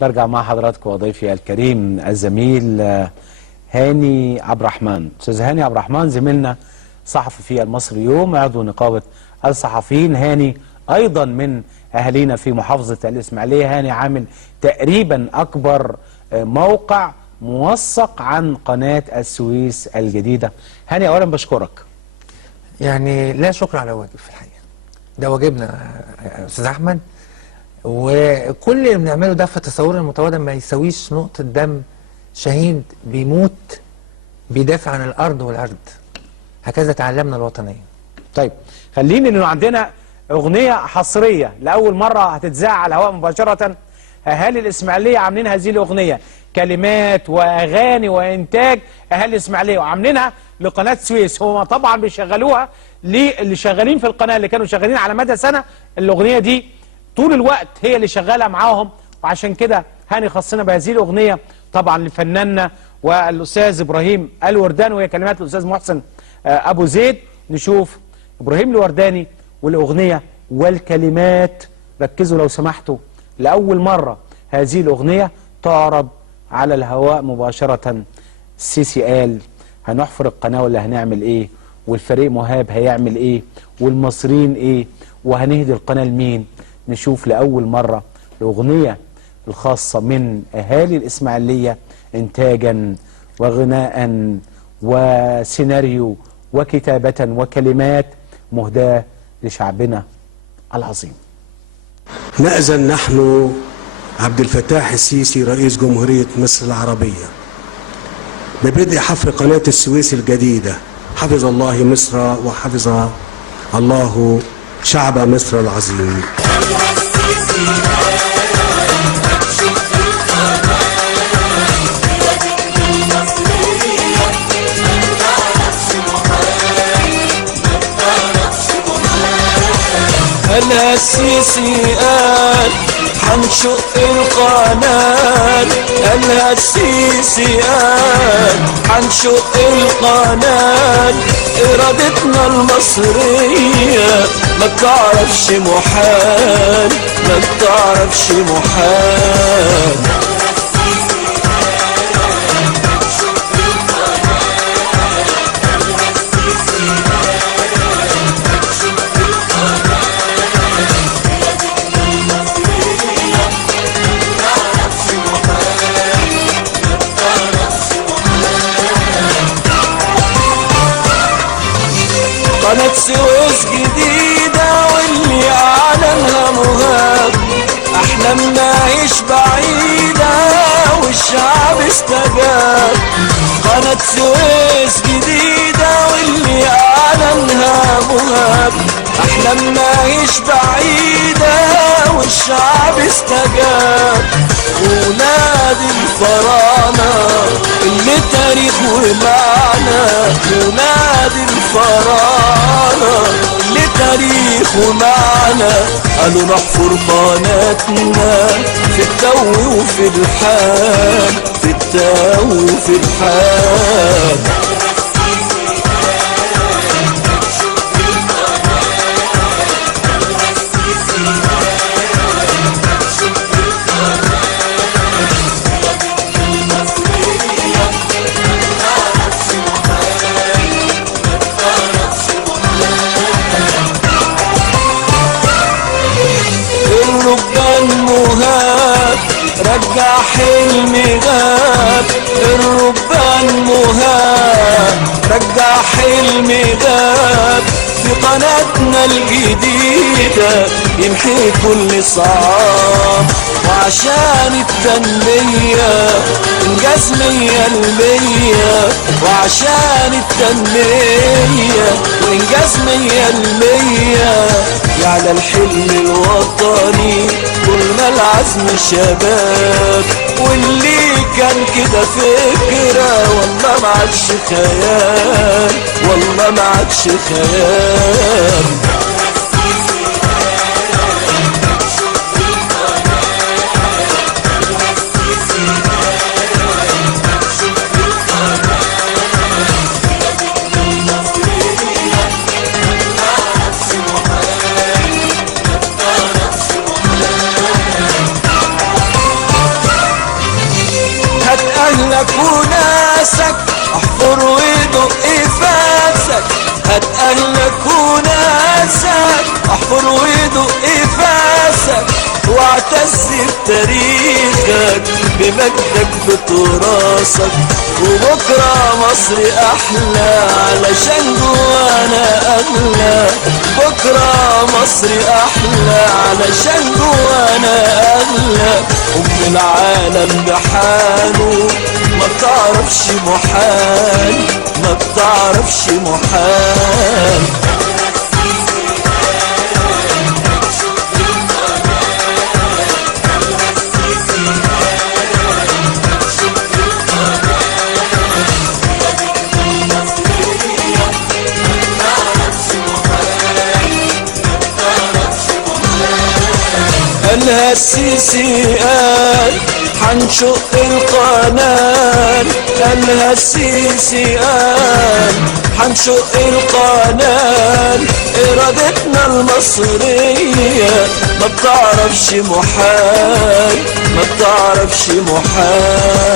برجع مع حضراتكم وضيفي الكريم الزميل هاني عبد الرحمن. استاذ هاني عبد الرحمن زميلنا صحفي في المصري اليوم، عضو نقابه الصحفيين. هاني ايضا من اهالينا في محافظه الاسماعيليه. هاني عامل تقريبا اكبر موقع موثق عن قناه السويس الجديده. هاني اولا بشكرك. يعني لا شكر على واجب في الحقيقه، ده واجبنا يا استاذ احمد، وكل اللي بنعمله ده في تصور المتواضع ما يساويش نقطه دم شهيد بيموت بيدافع عن الارض والارض. هكذا تعلمنا الوطنيه. طيب خليني انه عندنا اغنيه حصريه لاول مره هتتذاع على الهواء مباشره. اهالي الاسماعيليه عاملين هذه الاغنيه، كلمات واغاني وانتاج اهالي الاسماعيليه، وعاملينها لقناه السويس. هم طبعا بيشغلوها للي شغالين في القناه، اللي كانوا شغالين على مدى سنه. الاغنيه دي طول الوقت هي اللي شغاله معاهم، وعشان كده هاني خصنا بهذه الاغنيه طبعا لفناننا والاستاذ ابراهيم الورداني، وهي كلمات الاستاذ محسن ابو زيد. نشوف ابراهيم الورداني والاغنيه والكلمات. ركزوا لو سمحتوا، لاول مره هذه الاغنيه تعرض على الهواء مباشره. السيسي قال هنحفر القناه ولا هنعمل ايه، والفريق مهاب هيعمل ايه، والمصريين ايه، وهنهدي القناه لمين. نشوف لاول مره الاغنيه الخاصه من اهالي الاسماعيليه، انتاجا وغناء وسيناريو وكتابه وكلمات مهداه لشعبنا العظيم. نأذن نحن عبد الفتاح السيسي رئيس جمهورية مصر العربية ببدء حفر قناة السويس الجديدة. حفظ الله مصر وحفظ الله شعب مصر العظيم. قالها السيسي قال حنشق القناة، قالها السيسي قال حنشق القناة. إرادتنا المصرية ما بتعرفش محال، ما بتعرفش محال. قناة سويس جديدة واللي أعلنها مهاب، أحلامنا عيش بعيدة والشعب استجاب. قناة سويس جديدة واللي أعلنها مهاب، أحلامنا عيش بعيدة والشعب استجاب. ولاد الفراعنة اللي تاريخ ومعنى، ولاد الفراعنة اللي تاريخ ومعنى. قالوا نحفر قناتنا في التو وفي الحال، في التو وفي الحال. رجع حلمي غاب، الربان مهاب. رجع حلمي غاب في قناتنا الجديدة، يمحي كل صعاب. وعشان التنمية انجاز 100%، وعشان التنمية وانجاز 100%. يعلى الحلم الوطني طول ما العزم شباب، واللي كان كده فكرة والله ما عادش خيال، والله ما عادش خيال. وناسك، احفر ودق فاسك، هات اهلك وناسك، احفر ودق فاسك، واعتز بتاريخك بمجدك بتراثك. وبكرة مصر أحلى علشان جوانا أغلى، بكرة مصر أحلى علشان جوانا أغلى. العالم بحاله ما بتعرفش محال، ما بتعرفش محال. قالها السيسي قال حنشق القناة، قالها السيسي قال حنشق القناة. إرادتنا المصرية ما بتعرفش محال، ما بتعرفش محال.